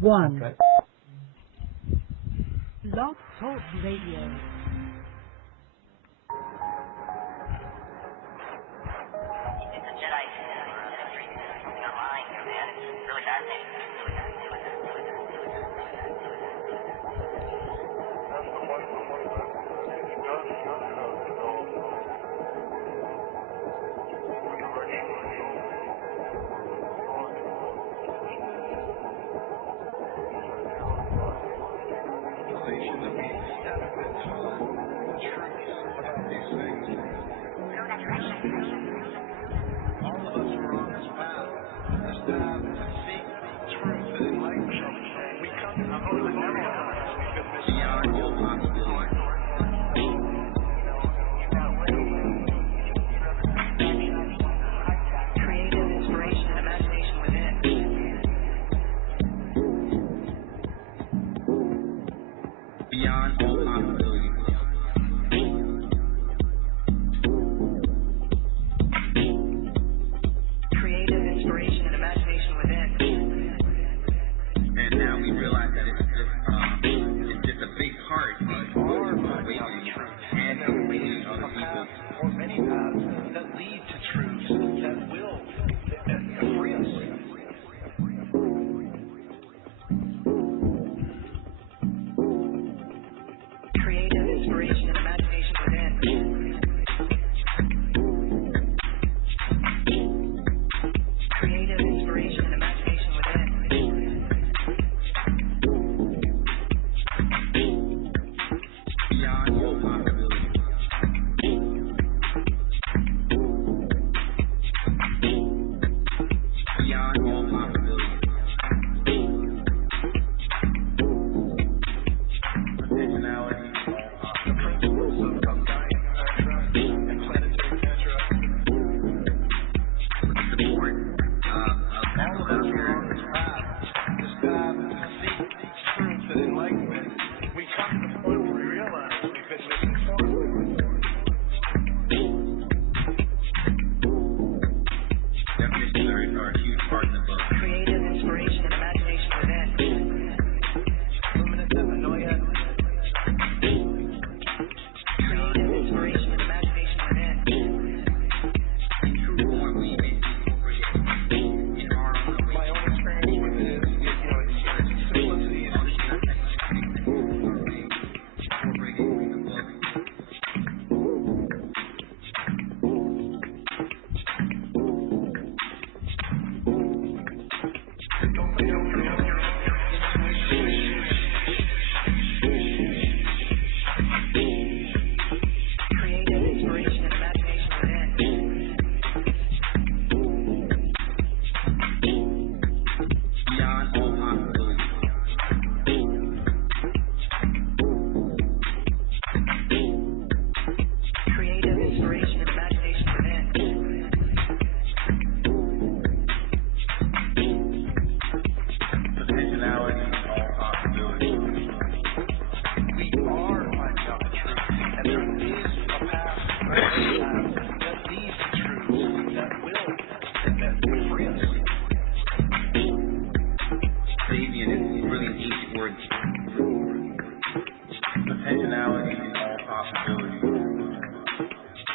One. Okay. Blog Talk Radio.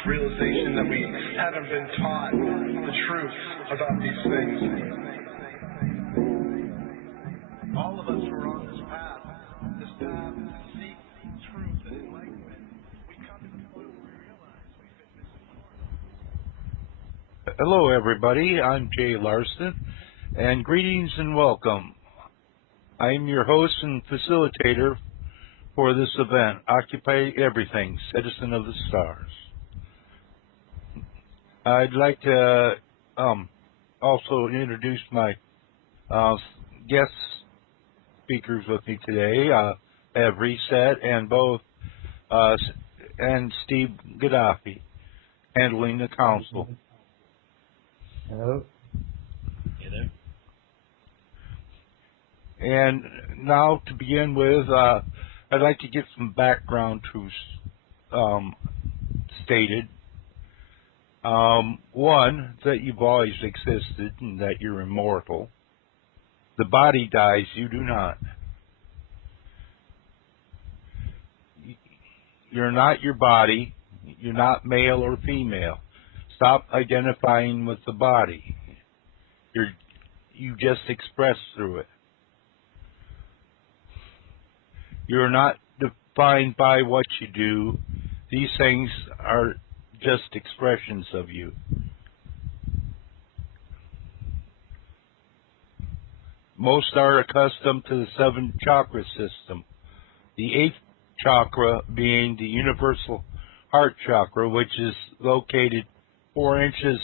Realization that we haven't been taught the truth about these things. All of us who are on this path to seek truth and enlightenment, we come to the point where we realize we've been misinformed. Hello, everybody. I'm Jay Larson, and greetings and welcome. I am your host and facilitator for this event, Occupy Everything, Citizen of the Stars. I'd like to also introduce my guest speakers with me today. I have Reset and and Steve Gaddafi handling the council. Hello. Hey there. And now to begin with, I'd like to get some background truths stated. One, that you've always existed and that you're immortal. The body dies, you do not. You're not your body. You're not male or female. Stop identifying with the body. You just express through it. You're not defined by what you do. These things are just expressions of you. Most are accustomed to the 7 chakra system. The 8th chakra being the universal heart chakra, which is located 4 inches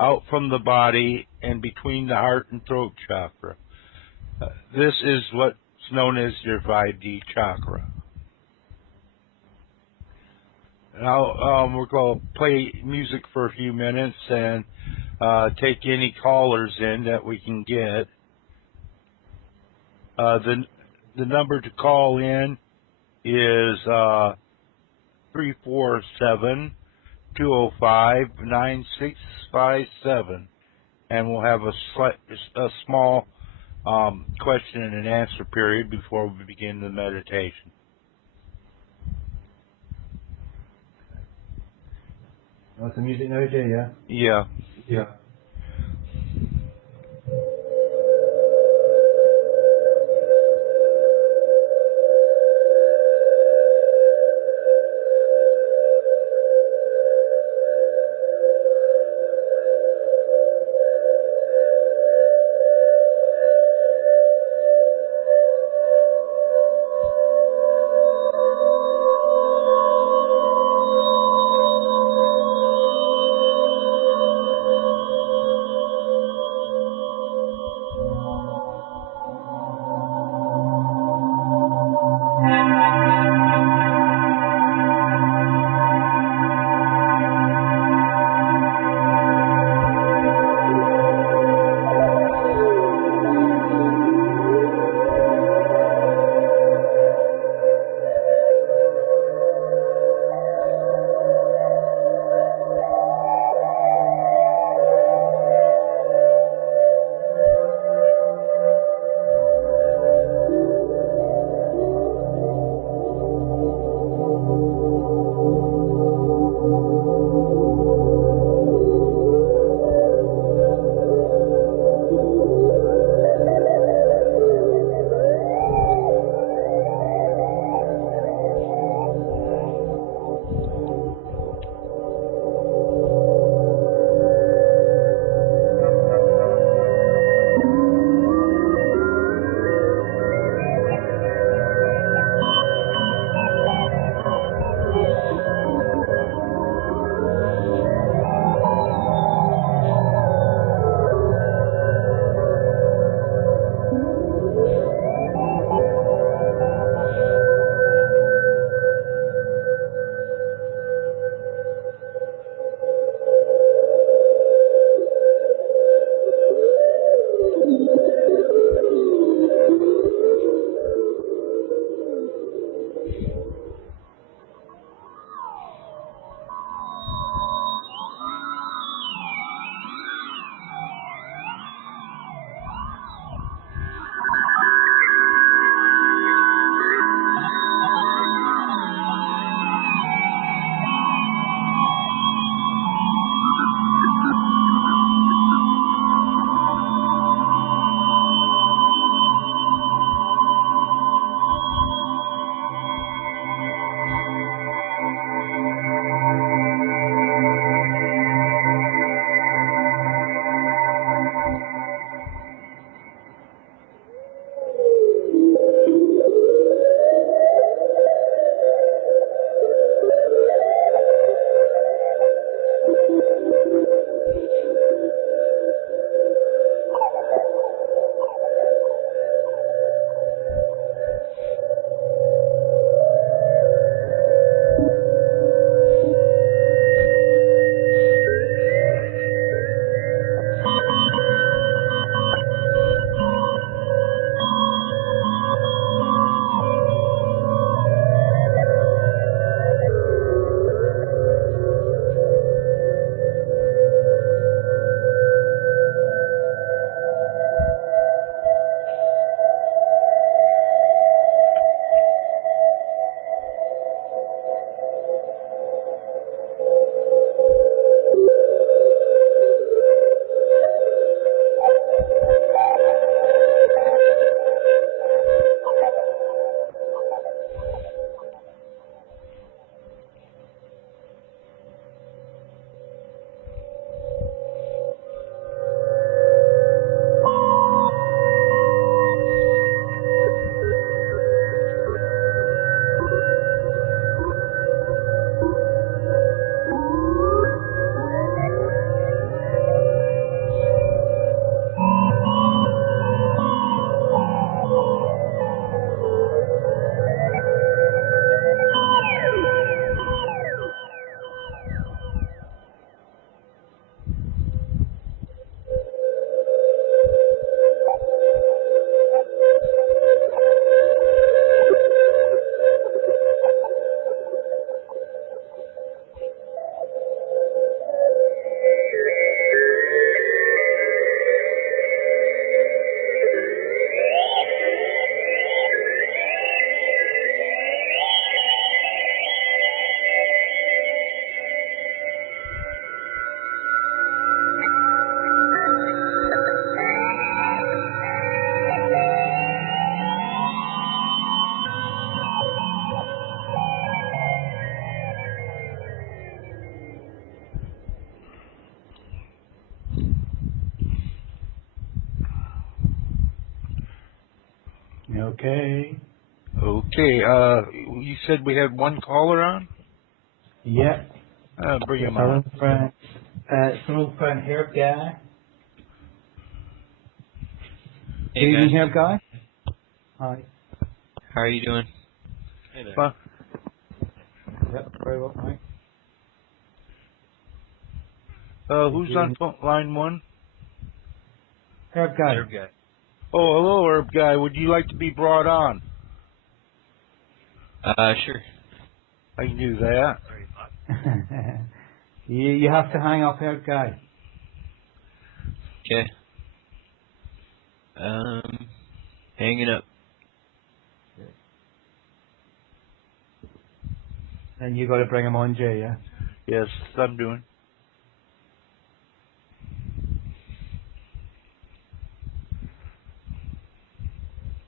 out from the body and between the heart and throat chakra. This is what's known as your 5D chakra. Now we're going to play music for a few minutes and take any callers in that we can get. The number to call in is 347-205-9657, and we'll have a small question and answer period before we begin the meditation. Want some music now, Jay, yeah? Yeah. Yeah. Okay. Okay, you said we had one caller on? Yeah. Bring It's him our on. old friend. It's our old friend Herb Guy. Hey Good evening, guys, Herb Guy. Hi. how are you doing? Hey there. Huh? Yep, very well, thanks. Who's on line one? Herb Guy. Sure, guy. Oh, hello, Herb Guy. Would you like to be brought on? Sure. I knew that. you have to hang up, Herb Guy. Okay. Hanging up. And you got to bring him on, Jay, yeah? Yes, I'm doing.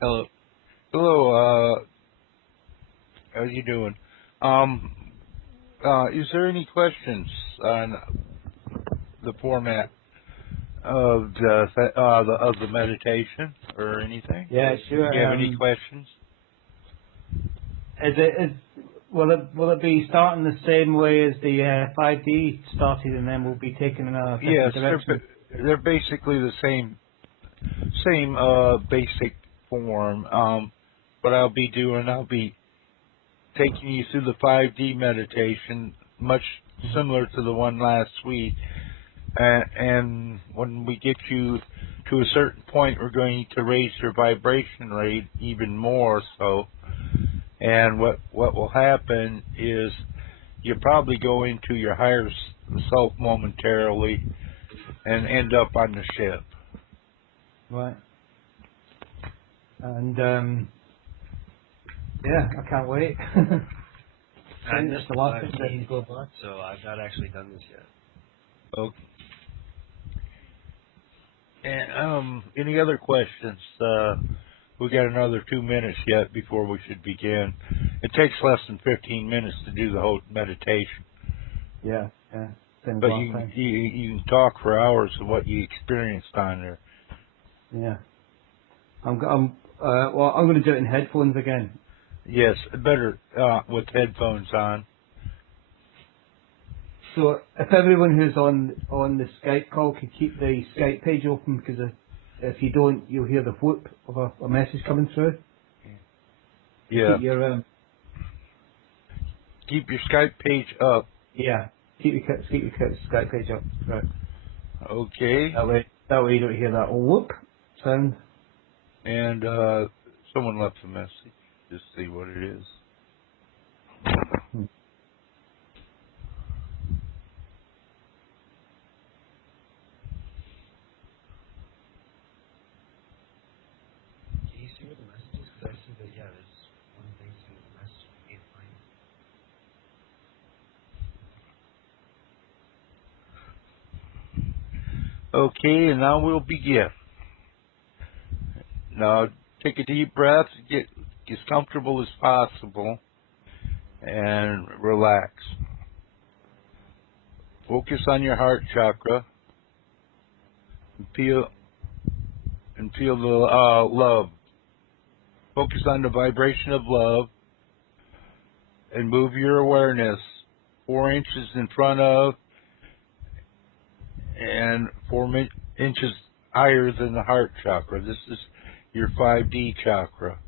Hello. Hello, how you doing? Is there any questions on the format of the meditation or anything? Yeah, sure. Do you have any questions? Will it be starting the same way as the 5D started, and then we'll be taking in a different Yes, direction? they're basically the same basic form. What I'll be taking you through the 5D meditation, much similar to the one last week. And when we get you to a certain point, we're going to raise your vibration rate even more so. And what will happen is you'll probably go into your higher self momentarily and end up on the ship. Right. And yeah, I can't wait. I It's missed the the last 5D, thing to go by. so I've not actually done this yet. Okay. And any other questions? We got another 2 minutes yet before we should begin. It takes less than 15 minutes to do the whole meditation, Yeah. Same as but last you time. you can talk for hours of what you experienced on there. Yeah. I'm going to do it in headphones again. Yes, better with headphones on. So if everyone who's on the Skype call could keep the Skype page open, because if you don't, you'll hear the whoop of a message coming through. Yeah. Keep your Keep your Skype page up. keep your Skype page up. Right. Okay. That way you don't hear that whoop sound. And someone left a message. Just see what it is. Can you see what the message is? Because I see that, yeah, there's one thing saying the message you can't find. Okay, and now we'll begin. Now take a deep breath, get as comfortable as possible, and relax. Focus on your heart chakra and feel the love. Focus on the vibration of love and move your awareness 4 inches in front of and 4 inches higher than the heart chakra. This is your 5D chakra.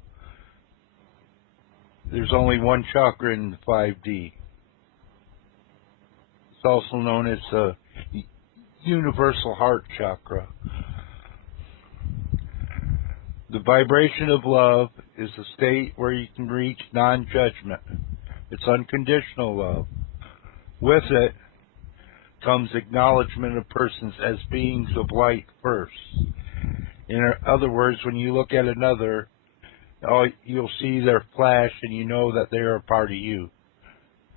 There's only one chakra in the 5D. It's also known as the universal heart chakra. The vibration of love is a state where you can reach non-judgment. It's unconditional love. With it comes acknowledgement of persons as beings of light first. In other words, when you look at another, you'll see their flash and you know that they are a part of you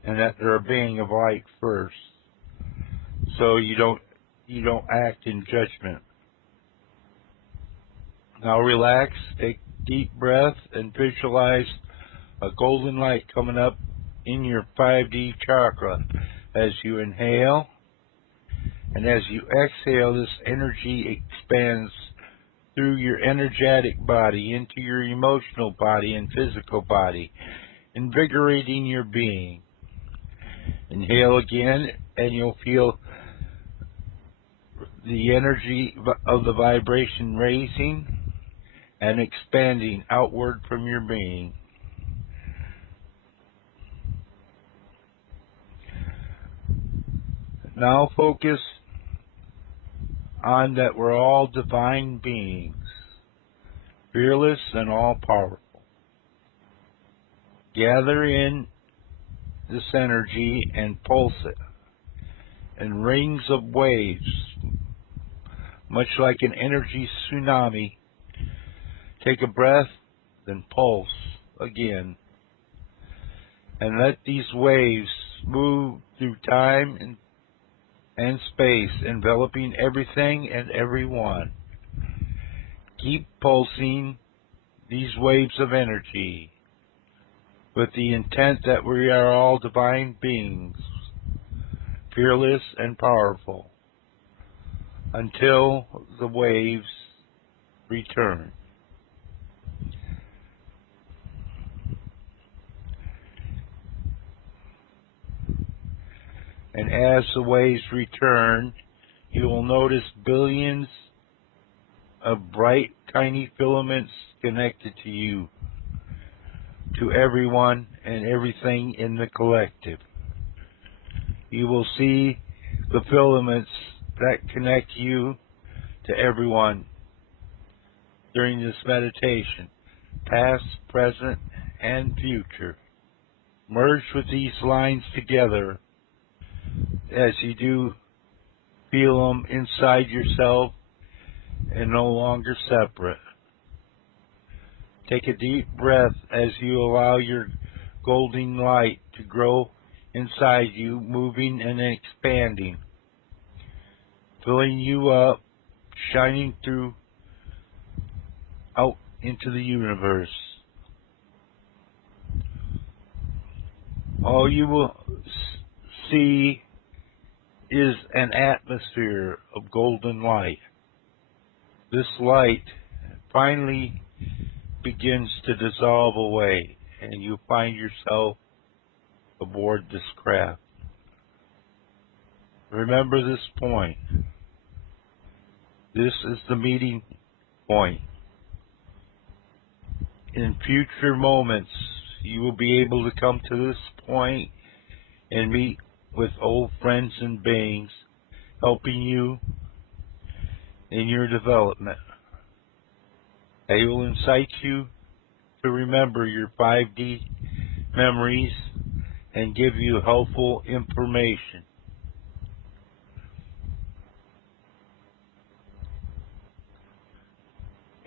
and that they're a being of light first. So you don't act in judgment. Now relax, take a deep breath and visualize a golden light coming up in your 5D chakra as you inhale, and as you exhale, this energy expands through your energetic body into your emotional body and physical body, invigorating your being. Inhale again, and you'll feel the energy of the vibration raising and expanding outward from your being. Now focus on that we're all divine beings, fearless and all-powerful. Gather in this energy and pulse it in rings of waves, much like an energy tsunami. Take a breath, then pulse again, and let these waves move through time and space, enveloping everything and everyone. Keep pulsing these waves of energy with the intent that we are all divine beings, fearless and powerful, until the waves return. And as the waves return, you will notice billions of bright, tiny filaments connected to you, to everyone and everything in the collective. You will see the filaments that connect you to everyone during this meditation, past, present, and future. Merge with these lines together. As you do, feel them inside yourself and no longer separate. Take a deep breath as you allow your golden light to grow inside you, moving and expanding, filling you up, shining through out into the universe. All you will see is an atmosphere of golden light. This light finally begins to dissolve away, and you find yourself aboard this craft. Remember this point. This is the meeting point. In future moments, you will be able to come to this point and meet with old friends and beings, helping you in your development. They will incite you to remember your 5D memories and give you helpful information.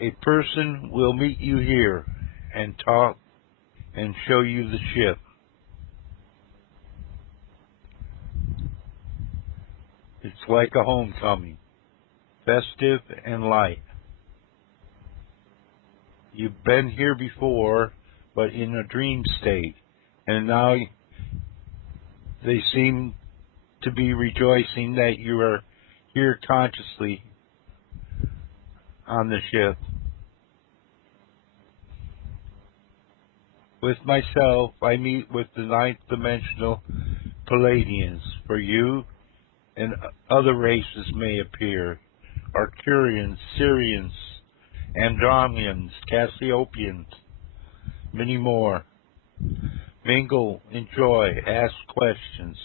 A person will meet you here and talk and show you the ship. It's like a homecoming, festive and light. You've been here before, but in a dream state, and now they seem to be rejoicing that you are here consciously on the ship. With myself, I meet with the ninth dimensional Pleiadians. For you and other races may appear: Arcturians, Syrians, Andromeans, Cassiopeans, many more. Mingle, enjoy, ask questions.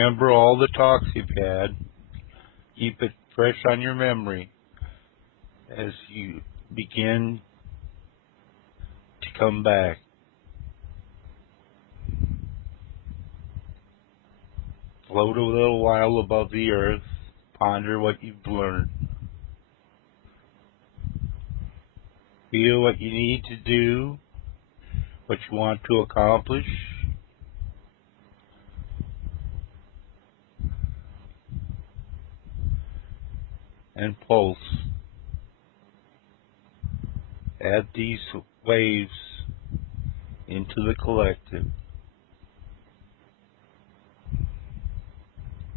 remember all the talks you've had. Keep it fresh on your memory as you begin to come back. Float a little while above the earth. Ponder what you've learned. Feel what you need to do, what you want to accomplish. And pulse. Add these waves into the collective.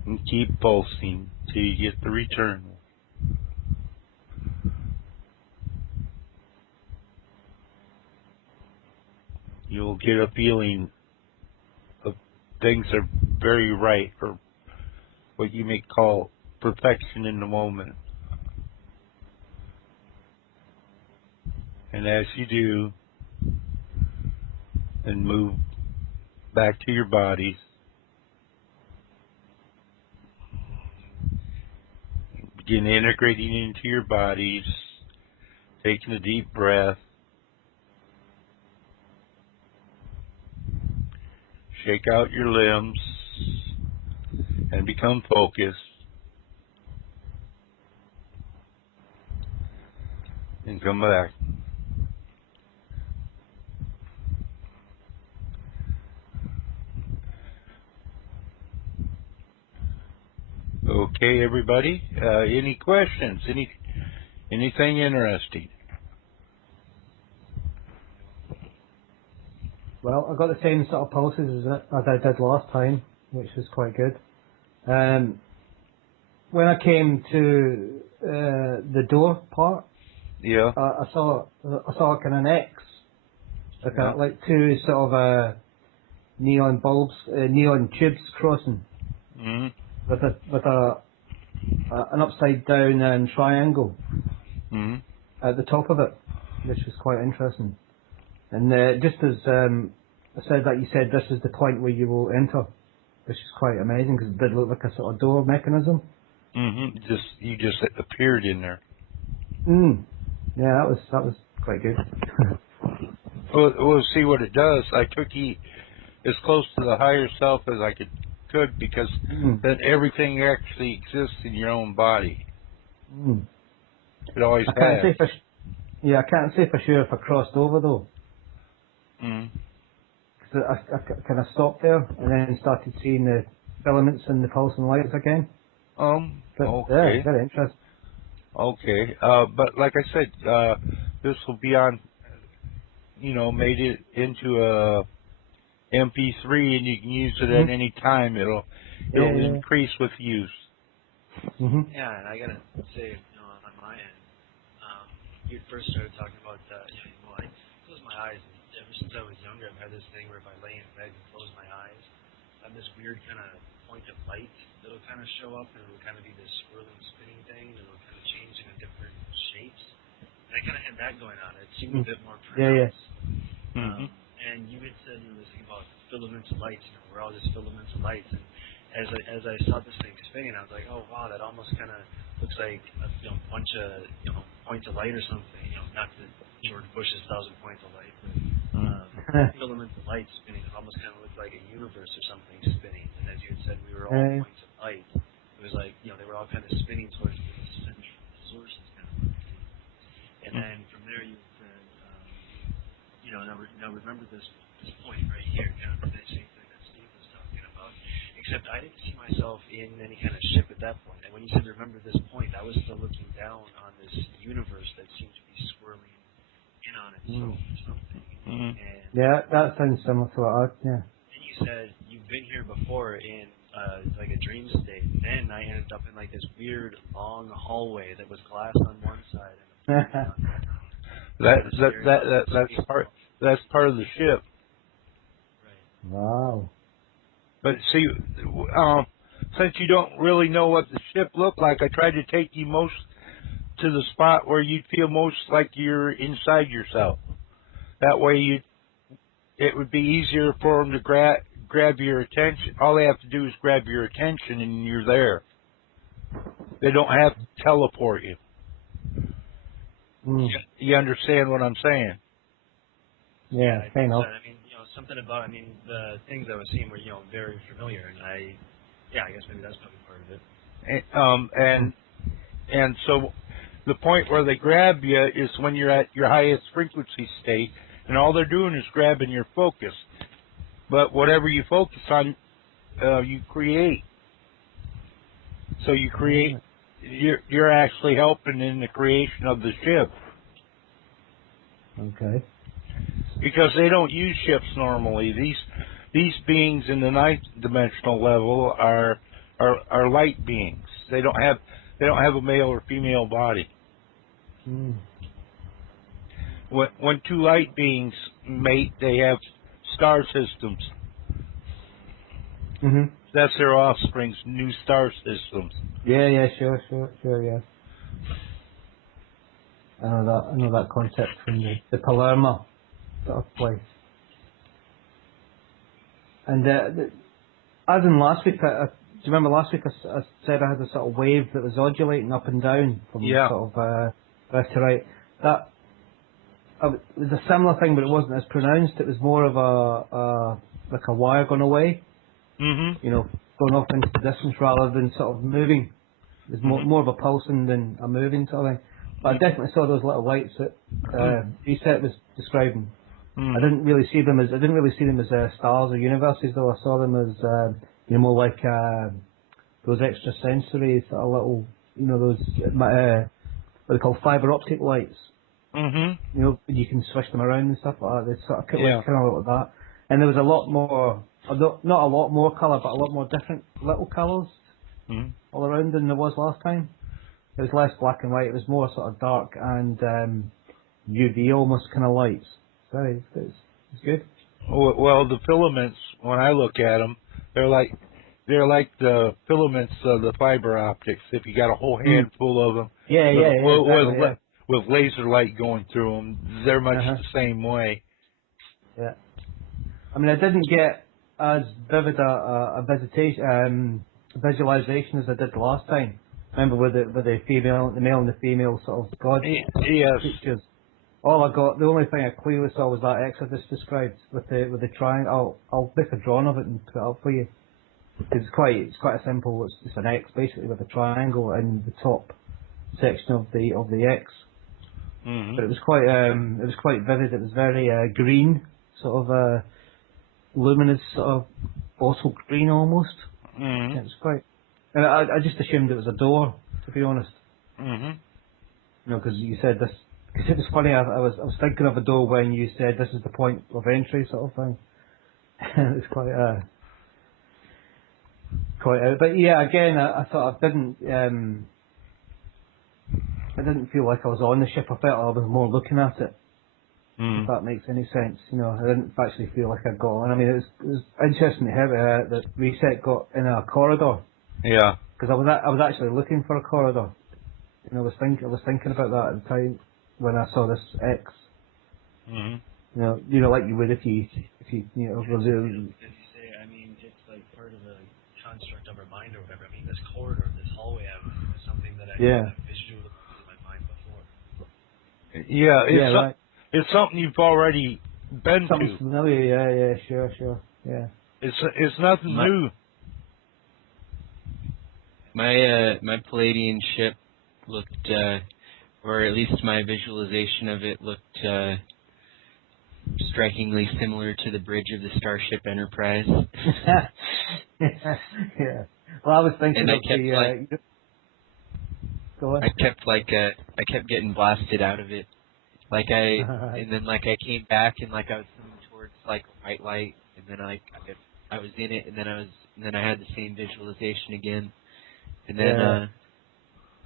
And keep pulsing till you get the return. You'll get a feeling of things are very right, or what you may call perfection in the moment. And as you do, and move back to your bodies, begin integrating into your bodies, taking a deep breath, shake out your limbs, and become focused. And come back. Okay, everybody. Any questions? Anything interesting? Well, I got the same sort of pulses as I did last time, which was quite good. When I came to the door part, Yeah. I saw kind of an X, Yeah. like two sort of neon bulbs, neon tubes crossing Mm-hmm. with an upside down triangle Mm-hmm. at the top of it, which was quite interesting. And just as I said that, you said this is the point where you will enter, which is quite amazing because it did look like a sort of door mechanism. Mm-hmm. You just appeared in there. Yeah, that was quite good. We'll see what it does. I took you as close to the higher self as I could because then everything actually exists in your own body. It always I can't has. say I can't say for sure if I crossed over though. So I kind of stopped there and then started seeing the filaments and the pulsing lights again. But, Okay. Yeah, very interesting. Okay. But like I said, this will be on, made it into a MP3 and you can use it at any time. It'll increase with use. Yeah, and I gotta say, on my end, you first started talking about, I close my eyes, and ever since I was younger, I've had this thing where if I lay in bed and close my eyes, I have this weird kind of point of light that'll kind of show up, and it'll kind of be this swirling, spinning thing, and it'll kind of change into different shapes. And I kind of had that going on. It seemed a bit more pronounced. And you had said, this thing about filaments of lights. We're all just filaments of lights. And as I saw this thing spinning, I was like, oh wow, that almost kind of looks like a bunch of points of light or something. Not the George Bush's 1,000 points of light, but filaments of light spinning. It almost kind of looked like a universe or something spinning. And as you had said, we were all points of light. It was like they were all kind of spinning towards the central sources, kind of. And then from there, you said, now remember this point right here, kind of the same thing that Steve was talking about. Except I didn't see myself in any kind of ship at that point. And when you said remember this point, I was still looking down on this universe that seemed to be swirling in on itself or something. And yeah, that sounds similar to what Then you said you've been here before in like a dream state. Then I ended up in like this weird long hallway that was glass on one side and That's part of the ship. Right. Wow. But see, since you don't really know what the ship looked like, I tried to take you most to the spot where you'd feel most like you're inside yourself. That way, it would be easier for them to grab grab your attention. All they have to do is grab your attention, and you're there. They don't have to teleport you. Mm. You understand what I'm saying? Yeah, I fair think so. enough. I mean, something about, the things I was seeing were, very familiar, and I guess maybe that's probably part of it. And so the point where they grab you is when you're at your highest frequency state, and all they're doing is grabbing your focus. But whatever you focus on, you create. So you create. You're actually helping in the creation of the ship. Okay. Because they don't use ships normally. These beings in the ninth dimensional level are light beings. They don't have a male or female body. Mm. When two light beings mate, they have star systems. Mhm. That's their offspring's new star systems. Yeah, sure, yeah. I know that concept from the Palermo sort of place. And as in last week, do you remember last week I said I had a sort of wave that was undulating up and down from sort of left to right. That it was a similar thing, but it wasn't as pronounced. It was more of like a wire going away. Mhm. Going off into the distance rather than sort of moving. It was more of a pulsing than a moving sort of thing. But I definitely saw those little lights that Reset was describing. I didn't really see them as stars or universes, though. I saw them as more like those extrasensory sort of little, those what they call fiber optic lights. Mhm. You can switch them around and stuff like that. They sort of kind of look like that. And there was a lot more, not a lot more colour, but a lot more different little colours all around than there was last time. It was less black and white. It was more sort of dark and UV almost kind of lights. So it's good. Well, the filaments, when I look at them, they're like the filaments of the fiber optics. If you got a whole handful of them, with laser light going through them, they're much the same way. Yeah. I mean, I didn't get as vivid a visualization as I did last time. Remember with the male and the female sort of god pictures. All I got, the only thing I clearly saw was that Exodus described with the triangle. I'll make a drawing of it and put it up for you. It's quite a simple. It's an X basically with a triangle in the top section of the X. Mm-hmm. But it was quite vivid. It was very green, sort of luminous, sort of bottle green almost. Mm-hmm. It was quite. And I just assumed it was a door, to be honest. Mm-hmm. Because you said this. Because it was funny. I was thinking of a door when you said this is the point of entry, sort of thing. It was quite But yeah, again, I thought I didn't feel like I was on the ship. I felt I was more looking at it. If that makes any sense, I didn't actually feel like I got on. I mean, it was interesting to hear that Reset got in a corridor. Yeah. Because I was actually looking for a corridor. I was thinking about that at the time when I saw this X. Mm-hmm. Like you would if you As you say, I mean, it's like part of the construct of our mind or whatever. I mean, this corridor, this hallway, was something that I visualized in my mind before. Yeah, it's something you've already been something to. familiar, sure, yeah. It's nothing new. My Pleiadian ship looked, or at least my visualization of it looked strikingly similar to the bridge of the Starship Enterprise. Yeah. Well, I was thinking Go on. I kept getting blasted out of it. And then I came back and I was coming towards a white light, and then I was in it, and then I had the same visualization again, and then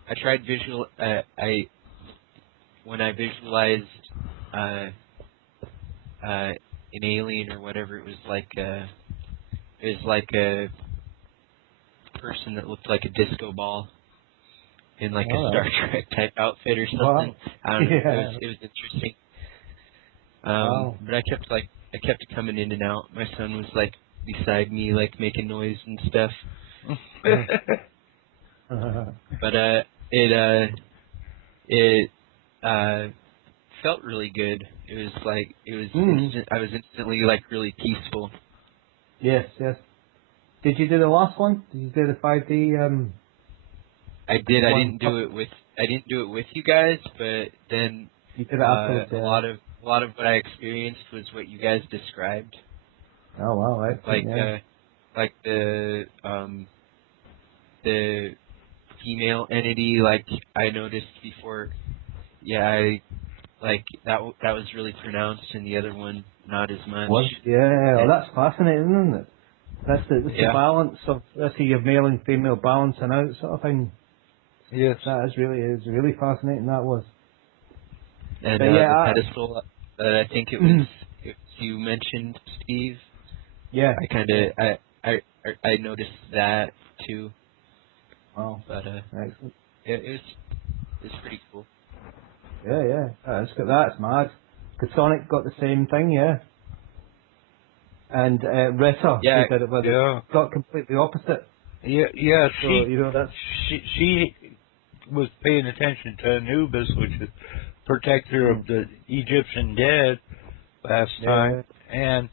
I tried when I visualized an alien or whatever, it was like a person that looked like a disco ball in a Star Trek type outfit or something. Wow. I don't know. It was interesting. But I kept coming in and out. My son was beside me, like making noise and stuff. But it felt really good. It was like I was instantly like really peaceful. Yes. Did you do the last one? Did you do the 5D? I did. I didn't do it with you guys, but then You did it afterwards. a lot of what I experienced was what you guys described. Oh wow! Like yeah. like the female entity, like I noticed before. Yeah, that was really pronounced, and the other one not as much. Yeah, well, that's fascinating, isn't it? That's the balance of your male and female balancing out sort of thing. Yes. That is really fascinating. That was. And the pedestal that I think it was you mentioned, Steve. Yeah. I kind of I noticed that too. Wow. But excellent. It's pretty cool. Yeah. That's mad. Because Sonic got the same thing, yeah. And Retta, Yeah, who did it with it, got completely opposite. Yeah. So that's she was paying attention to Anubis, which is protector of the Egyptian dead last time, and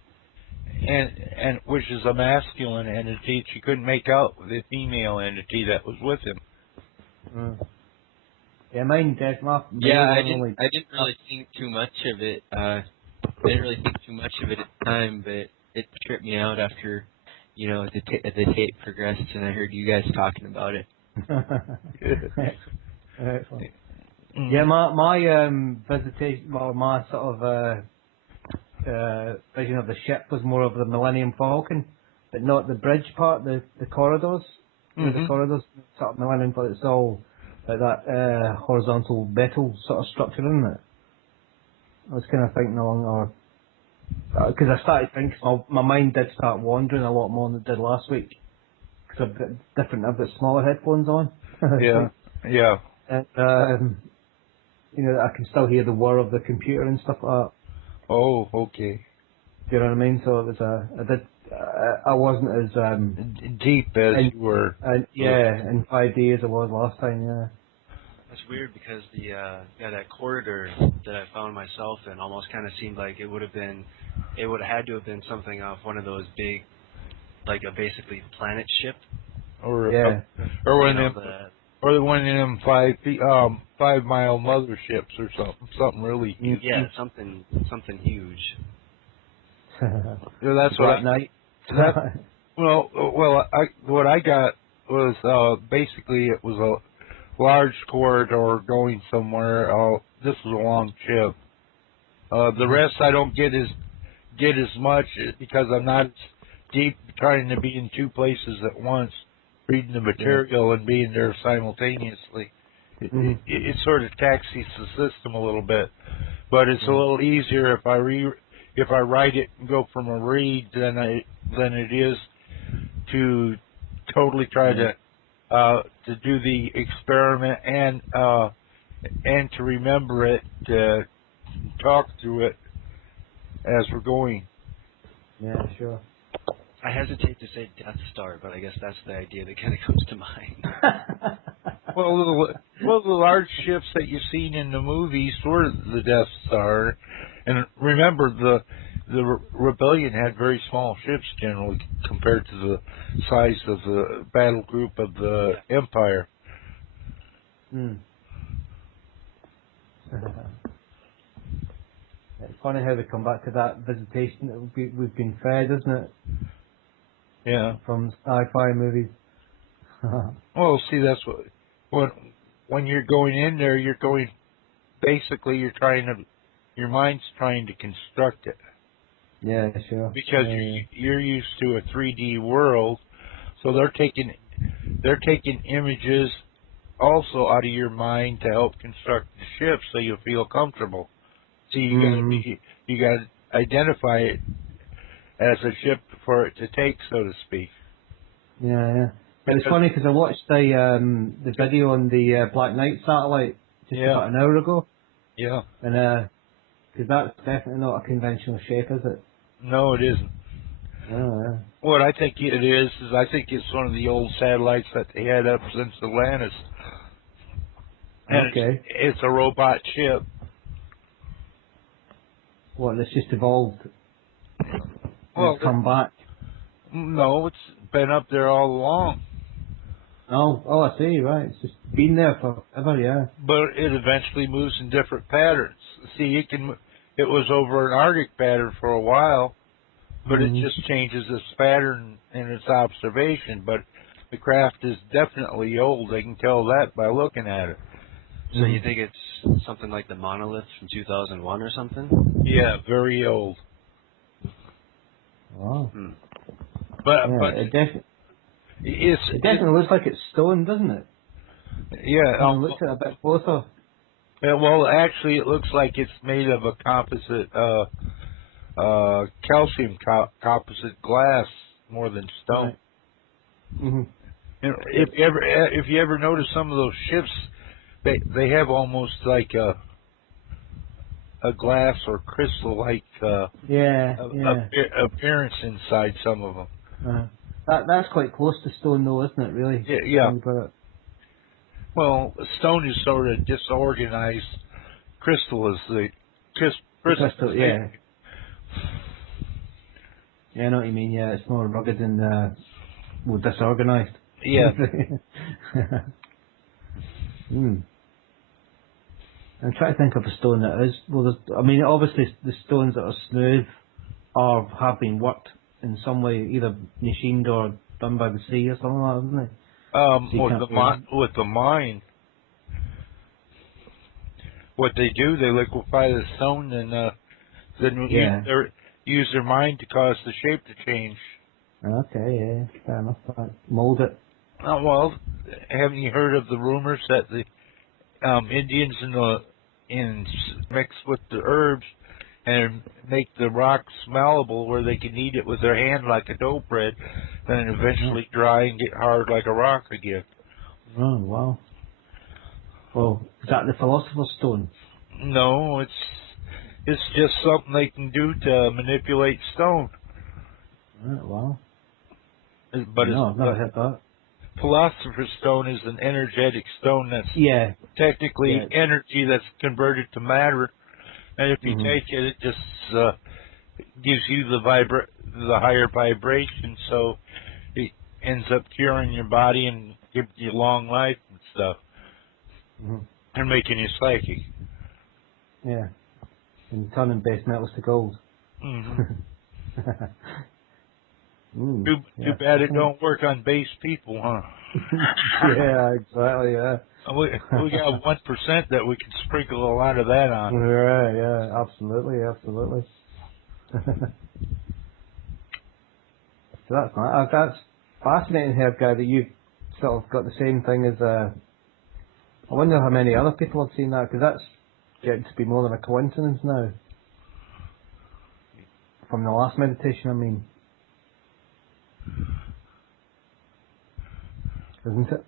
which is a masculine entity. She couldn't make out the female entity that was with him. Yeah, mine did. I didn't really think too much of it. I didn't really think too much of it at the time, but it tripped me out after, the tape progressed and I heard you guys talking about it. Excellent. Yeah, my visitation, my sort of vision of the ship was more of the Millennium Falcon, but not the bridge part, the corridors. The corridors, sort of Millennium, but it's all like that horizontal metal sort of structure, isn't it? I was kind of thinking along, because I started thinking, my mind did start wandering a lot more than it did last week. Because I've got smaller headphones on. Yeah. And, I can still hear the whir of the computer and stuff like that. Oh, okay. Do you know what I mean? So it was I wasn't as deep as you were. In 5D as I was last time. Yeah. That's weird because that corridor that I found myself in almost kind of seemed like it would have had to have been something off one of those big, like a basically planet ship. Or one of them 5 mile motherships or something really huge. Yeah, something huge. That's what night. What I got was basically it was a large corridor going somewhere. This was a long ship. The rest I don't get as much because I'm not deep trying to be in two places at once, reading the material and being there simultaneously. It sort of taxes the system a little bit, but it's a little easier if I write it and go from a read than it is to totally try to do the experiment and to remember it, to talk through it as we're going. Yeah, sure. I hesitate to say Death Star, but I guess that's the idea that kind of comes to mind. Well, the large ships that you've seen in the movies were the Death Star, and remember the Rebellion had very small ships generally compared to the size of the battle group of the Empire. It's funny how we come back to that visitation that we've been fed, isn't it? Yeah. From sci-fi movies. Well, see, that's when you're going in there, your mind's trying to construct it. Yeah, sure. Because you're used to a 3D world, so they're taking images also out of your mind to help construct the ship so you'll feel comfortable. So you gotta identify it as a ship for it to take, so to speak. Yeah. But it's funny because I watched the video on the Black Knight satellite just about an hour ago. Yeah. And because that's definitely not a conventional shape, is it? No, it isn't. Oh, yeah. What I think it is I think it's one of the old satellites that they had up since Atlantis. And Okay. it's a robot ship. What, it's just evolved and Well, it's come back? no, it's been up there all along. Oh, I see, right. It's just been there forever, yeah. But it eventually moves in different patterns. See, it was over an Arctic pattern for a while, but it just changes its pattern in its observation. But the craft is definitely old. They can tell that by looking at it. So you think it's something like the monolith from 2001 or something? Yeah, very old. Wow. But Yeah, but it definitely looks like it's stone, doesn't it? yeah. When you looked at it a bit closer. Well, actually, it looks like it's made of a composite, calcium composite glass more than stone. Right. Mm-hmm. And if you ever notice some of those ships, they have almost like a glass or crystal like appearance inside some of them. That's quite close to stone, though, isn't it? Really? Yeah. When you put it. Well, stone is sort of disorganized. Crystal is the Crystal, yeah. Yeah, I know what you mean. Yeah, it's more rugged and disorganized. Yeah. I'm trying to think of a stone that is. Well, I mean, obviously the stones that are smooth have been worked in some way, either machined or done by the sea or something like that, isn't it? With the mine, what they do, they liquefy the stone and then use their mind to cause the shape to change. Okay, yeah, fair enough. Mold it. Well, haven't you heard of the rumors that the Indians mix with the herbs and make the rock malleable where they can eat it with their hand like a dough bread, then eventually dry and get hard like a rock again. Oh, wow. Well, is that the Philosopher's Stone? No, it's just something they can do to manipulate stone. Right, wow. But no, I've never heard that. Philosopher's Stone is an energetic stone that's technically energy that's converted to matter, and if you take it, it just gives you the higher vibration, so it ends up curing your body and giving you long life and stuff, and making you psychic. Yeah, and turning base metals to gold. Too bad it don't work on base people, huh? Yeah, exactly. Yeah. We got 1% that we can sprinkle a lot of that on. Right. Yeah. Absolutely. So that's fascinating, here, guy. That you sort of got the same thing as. I wonder how many other people have seen that, because that's getting to be more than a coincidence now. From the last meditation, I mean. Isn't it?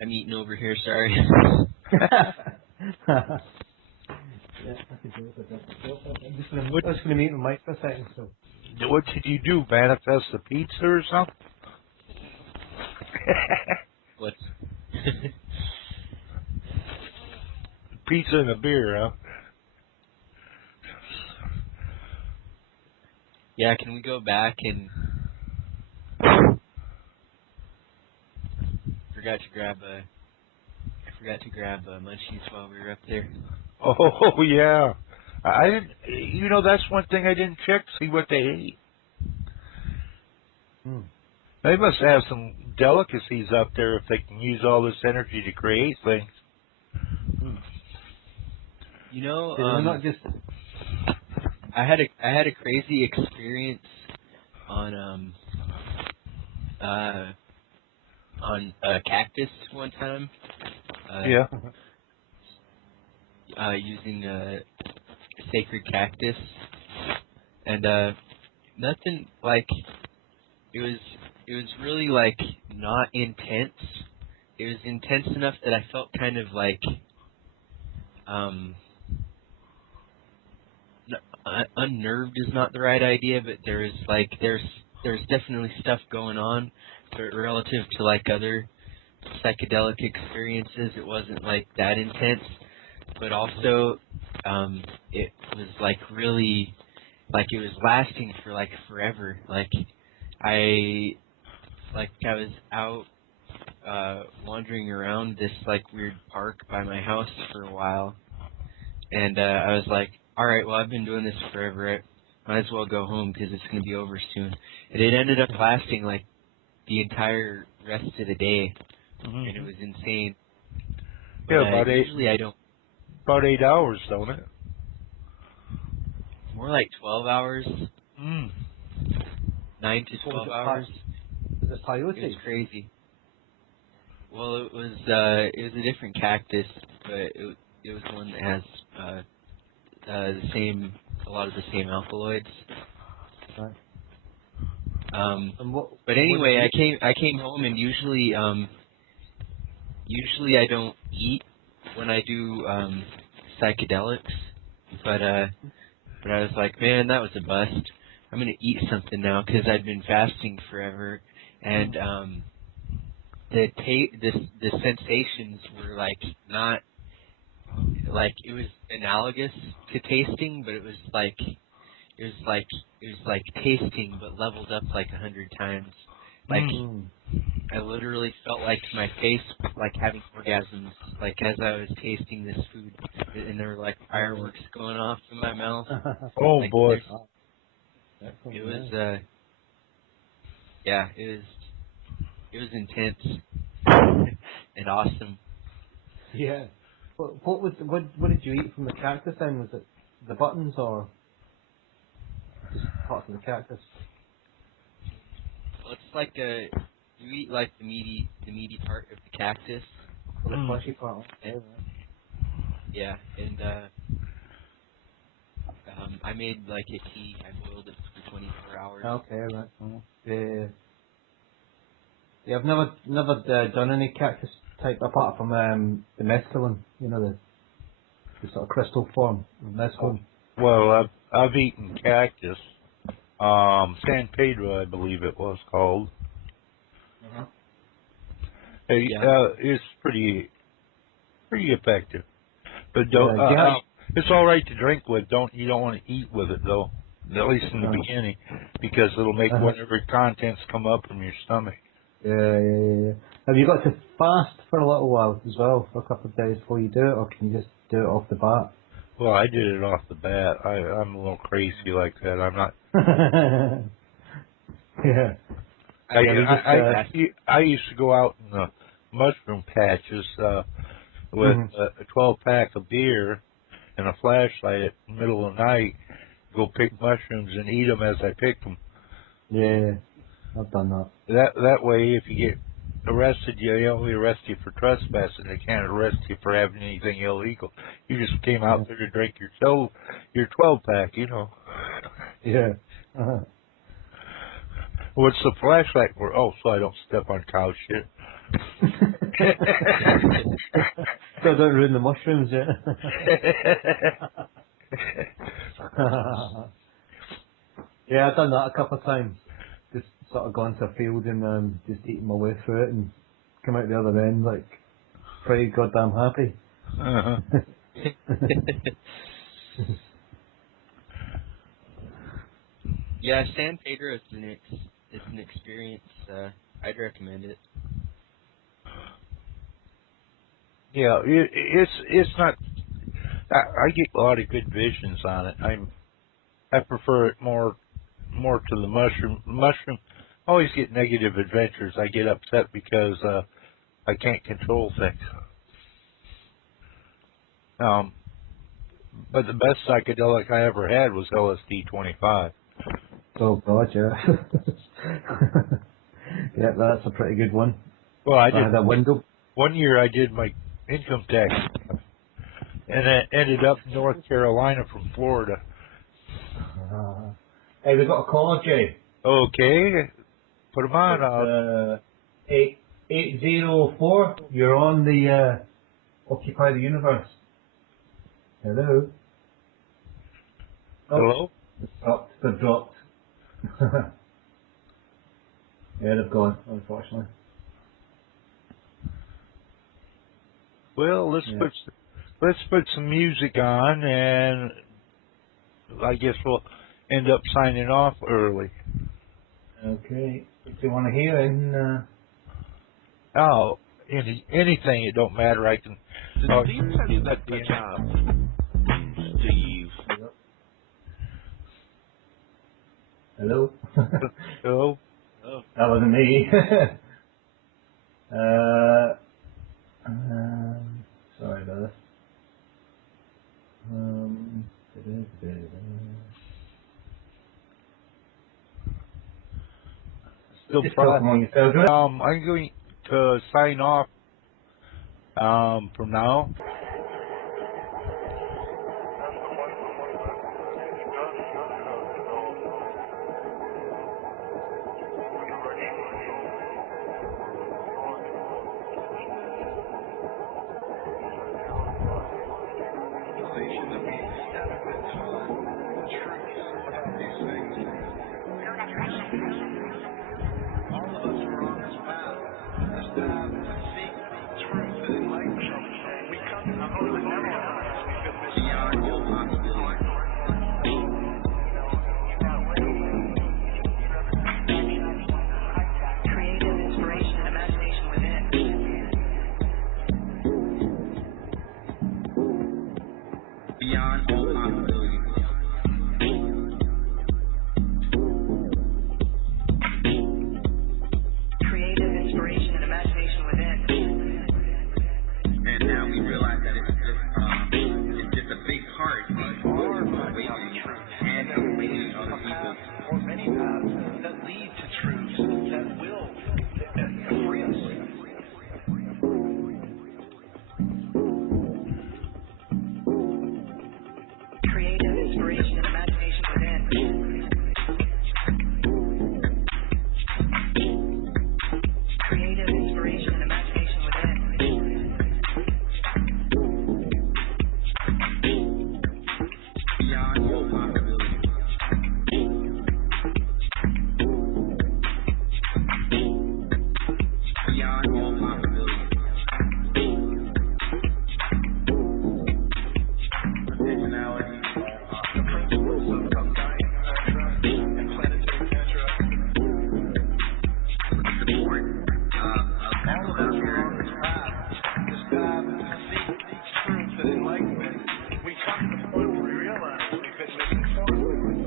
I'm eating over here, sorry. I'm just going to mute my mic for a second. So. What did you do? Manifest the pizza or something? What? Pizza and a beer, huh? Yeah, can we go back and forgot to grab munchies while we were up there. Oh yeah, I didn't. You know, that's one thing I didn't check to see what they ate. They must have some delicacies up there if they can use all this energy to create things. You know, not just. I had a crazy experience on a cactus one time. Using a sacred cactus, and nothing like it was really like not intense. It was intense enough that I felt kind of like unnerved is not the right idea, but there's definitely stuff going on. So relative to like other psychedelic experiences, it wasn't like that intense, but also it was like really like it was lasting for like forever. Like I was out wandering around this like weird park by my house for a while, and I was like, all right, well, I've been doing this forever. I might as well go home because it's going to be over soon. And it ended up lasting like the entire rest of the day, and it was insane. But, Yeah, about usually I don't. About 8 hours, don't it? More like 12 hours. 9 to 12 hours. Was it peyote? It was crazy. Well, it was a different cactus, but it was one that has a lot of the same alkaloids. Right. But anyway, I came home, and usually I don't eat when I do psychedelics, but I was like, man, that was a bust. I'm gonna eat something now because I'd been fasting forever, and the sensations were like not like it was analogous to tasting, but it was like tasting but leveled up like 100 times. Like I literally felt like my face was like having orgasms, like as I was tasting this food, and there were like fireworks going off in my mouth. Oh like, boy! It was it was intense and awesome. Yeah. What did you eat from the cactus then? Was it the buttons or just parts of the cactus? Well, it's like you eat like the meaty part of the cactus. Or the fleshy part? Yeah, and I made like a tea. I boiled it for 24 hours. Okay, right. Yeah, I've never done any cactus type apart from the mescaline. You know, the sort of crystal form of mescaline. Well, I've eaten cactus. San Pedro, I believe it was called. It's pretty effective, but don't. It's all right to drink with. You don't want to eat with it though. At least in the beginning, because it'll make whatever contents come up from your stomach. Yeah. Have you got to fast for a little while as well, for a couple of days before you do it, or can you just do it off the bat? Well, I did it off the bat. I'm a little crazy like that. I'm not. Yeah. I used to go out in the mushroom patches with a 12-pack of beer and a flashlight at the middle of the night, go pick mushrooms and eat them as I picked them. Yeah, I've done that. That way, if you get arrested, they only arrest you for trespassing. They can't arrest you for having anything illegal. You just came out there to drink your 12-pack, you know. Yeah. What's the flashlight for? Oh, so I don't step on cow shit. So don't ruin the mushrooms, yeah. Yeah, I've done that a couple of times. Just sort of gone to a field and just eating my way through it and come out the other end like pretty goddamn happy. Yeah, San Pedro is an experience. I'd recommend it. Yeah, it's not. I get a lot of good visions on it. I prefer it more to the mushroom. Mushroom, I always get negative adventures. I get upset because I can't control things. But the best psychedelic I ever had was LSD 25. Oh God, yeah. Yeah, that's a pretty good one. Well, I had a window. One year I did my income tax, and it ended up in North Carolina from Florida. Hey, we got a caller, Jay. Okay, put them on. 804. You're on the Occupy the Universe. Hello. Hello? They've dropped. Yeah, they've gone, unfortunately. Well, let's put some music on, and I guess we'll end up signing off early. Okay. If you want to hear it, Oh, anything, it don't matter. I can. Oh, Steve said you got the job. Steve. hello? hello? That wasn't me. Sorry about this. Still Just talk among yourselves. I'm going to sign off from now. Beyond all possibilities. Creative inspiration and imagination within. And now we realize that it's just a big part of awakening and awakening other people. Or many paths that lead to truths that will free us. Creative inspiration and imagination within. Creative inspiration and imagination within. Beyond all possibilities. Beyond all possibilities. Intentionality. The principles of dying mantra and planetary mantra. Support. All of us are on this path to seek truth and enlightenment. We come to the point where we realize we've been misinformed.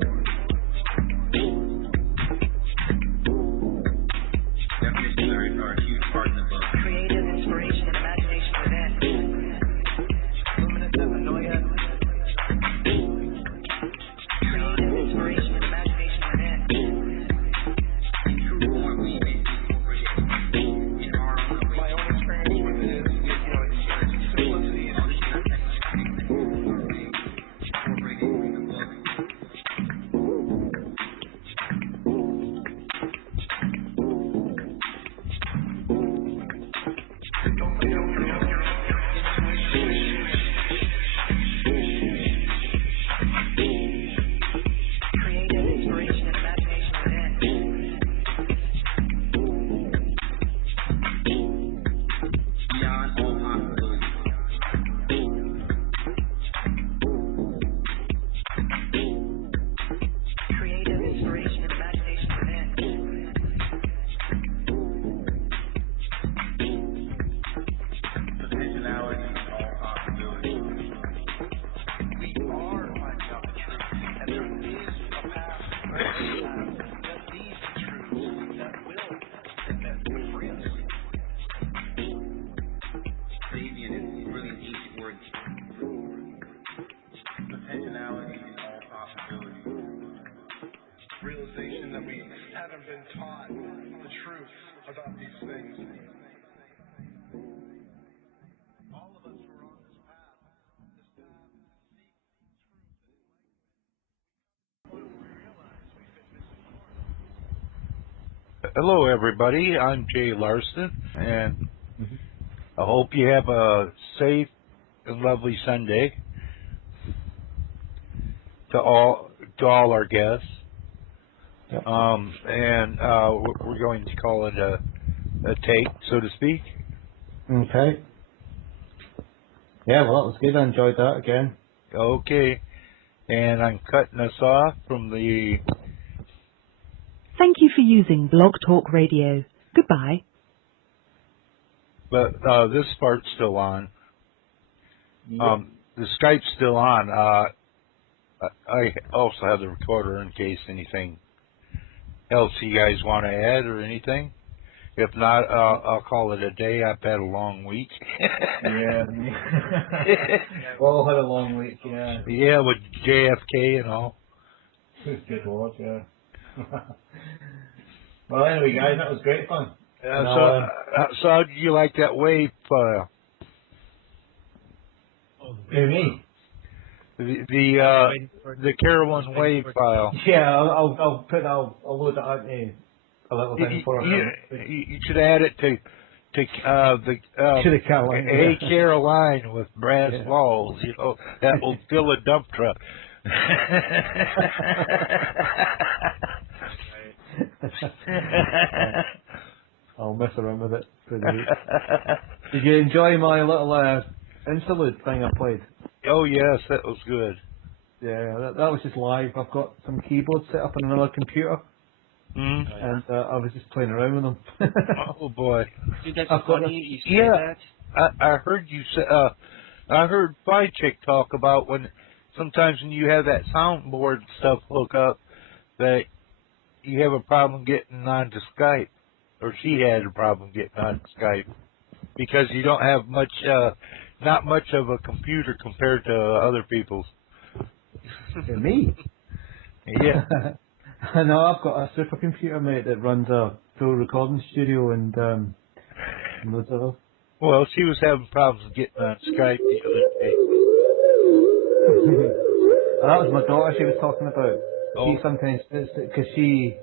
Definitions are a huge part of the book. Creative inspiration and imagination within. Luminous metanoia. Creative inspiration and imagination within. In true form, we incorporate it in our own way. My own experience with it is, it's simplicity and Incorporate it in the book. Creative inspiration and imagination within. Beyond all possibilities. Creative inspiration and imagination within. Intentionality, all possibilities. we are finding out the truth. And there is a path that leads to truth that will free us. Pleiadian is really an ancient word. Intentionality and all possibilities. Realization that we haven't been taught the truth about these things. All of us who are on this path to seek truth and enlightenment, we realize we've been misinformed. Hello, everybody. I'm Jay Larson, and I hope you have a safe and lovely Sunday. To all, to all our guests. Yep. And we're going to call it a take, so to speak. Okay. Yeah, well, that was good. I enjoyed that again. Okay. And I'm cutting us off from the... Thank you for using Blog Talk Radio. Goodbye. But this part's still on. Yep. The Skype's still on. I also have the recorder in case anything else you guys want to add or anything. If not, I'll call it a day. I've had a long week. Yeah. We all had a long week, yeah. Yeah, with JFK and all. Good Lord, yeah. Well, anyway, guys, that was great fun. So how do you like that wave file? Who, me? The Carolyn wave file. Yeah, I'll load that out to a little thing for her. You should add it to the To the Caroline. Hey Caroline with brass balls. You know that will fill a dump truck. I'll mess around with it for the week. Did you enjoy my little interlude thing I played? Oh yes, that was good. Yeah, that was just live. I've got some keyboards set up on another computer, and I was just playing around with them. Oh boy, Dude, that's I've got funny. You say that. I heard you say. I heard Fi Chick talk about when sometimes when you have that soundboard stuff hook up that you have a problem getting onto Skype, or she had a problem getting onto Skype because you don't have much, not much of a computer compared to other people's. To me? Yeah. No, I've got a supercomputer, mate, that runs a full recording studio and loads of other. Well, she was having problems getting on Skype the other day. That was my daughter she was talking about. Oh. She sometimes, because she,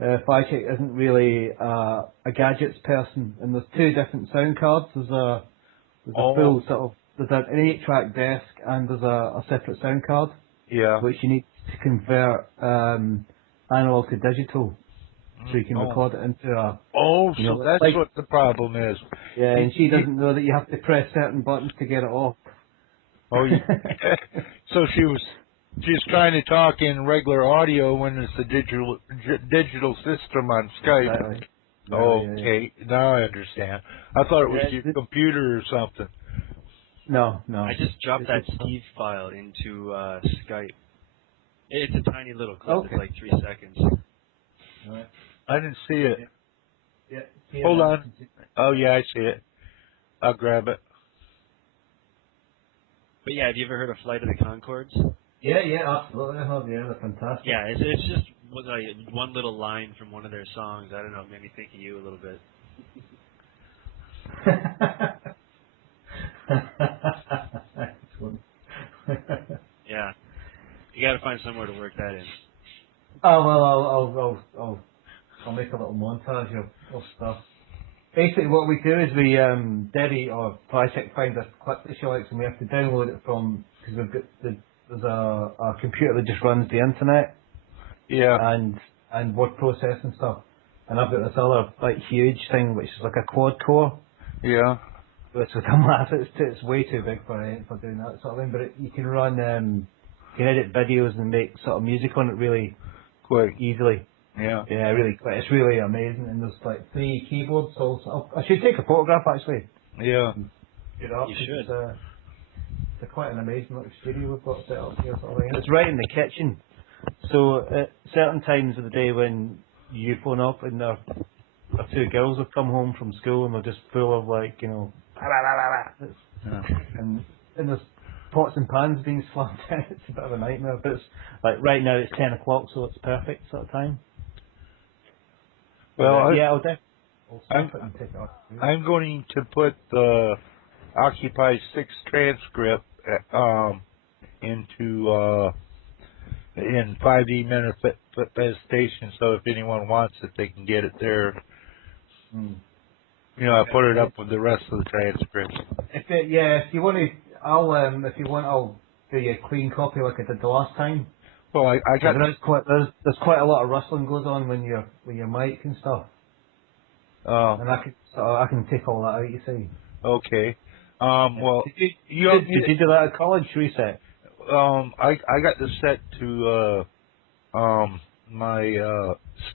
Fichick isn't really a gadgets person, and there's two different sound cards. There's a full sort of, there's an 8-track desk and there's a separate sound card. Yeah. Which you need to convert analog to digital, so you can record it into a. Oh, you know, so that's like, what the problem is. Yeah, and she doesn't know that you have to press certain buttons to get it off. Oh, so she's trying to talk in regular audio when it's a digital system on Skype. Exactly. Okay, now I understand. I thought it was your computer or something. No. I just dropped that Steve file into Skype. It's a tiny little clip. Okay. It's like 3 seconds. Right. I didn't see it. Yeah. Hold on. Oh, yeah, I see it. I'll grab it. But yeah, have you ever heard of Flight of the Conchords? Yeah, absolutely. I have. Yeah, they're fantastic. Yeah, it's just was like one little line from one of their songs. I don't know, it made me think of you a little bit. Excellent. Yeah, you got to find somewhere to work that in. Oh well, I'll make a little montage of stuff. Basically, what we do is we Debbie or Project finds a clip that she likes, and we have to download it from because we've got there's a computer that just runs the internet. Yeah. And word processing stuff. And I've got this other like huge thing which is like a quad core. Yeah. Which is a massive. It's way too big for doing that sort of thing. But you can run, you can edit videos and make sort of music on it really Quick. easily. Yeah. Yeah, really quick. It's really amazing. And there's like 3 keyboards. So I should take a photograph actually. Yeah. Get it up. You should. It's quite an amazing little studio we've got set up here. Sort of thing. And it's right in the kitchen. So at certain times of the day when you phone up and the 2 girls have come home from school and they're just full of like, you know, and there's pots and pans being slammed in. It's a bit of a nightmare. But it's like right now it's 10 o'clock, so it's perfect sort of time. Well, I'll stop it and take it off. I'm going to put the Occupy 6 transcript into in 5D manifestation, so if anyone wants it, they can get it there. You know, I put it up with the rest of the transcript. If you want to, I'll do you a clean copy like I did the last time. Well, I got There's quite a lot of rustling goes on when you're with your mic and stuff, and I can take all that out. You see. Okay. Well, Did you do that at college reset? I got this set to my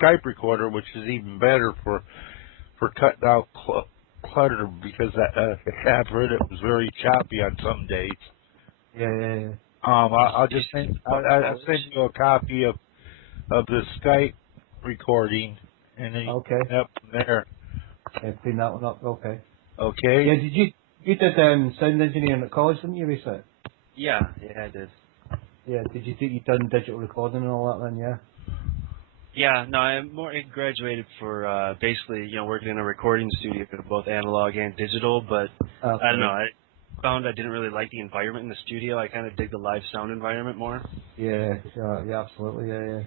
Skype recorder, which is even better for cutting out clutter because I've heard it was very choppy on some days. Yeah. I'll just send you a copy of the Skype recording, and then you can get up from there. Yeah, clean that one up. Okay. Okay. Yeah. You did sound engineering at college, didn't you, reset? Yeah, I did. Yeah. You done digital recording and all that then? Yeah. Yeah, no, I graduated for basically, working in a recording studio, both analog and digital. But I don't know, I found I didn't really like the environment in the studio. I kind of dig the live sound environment more. Yeah, absolutely, yeah.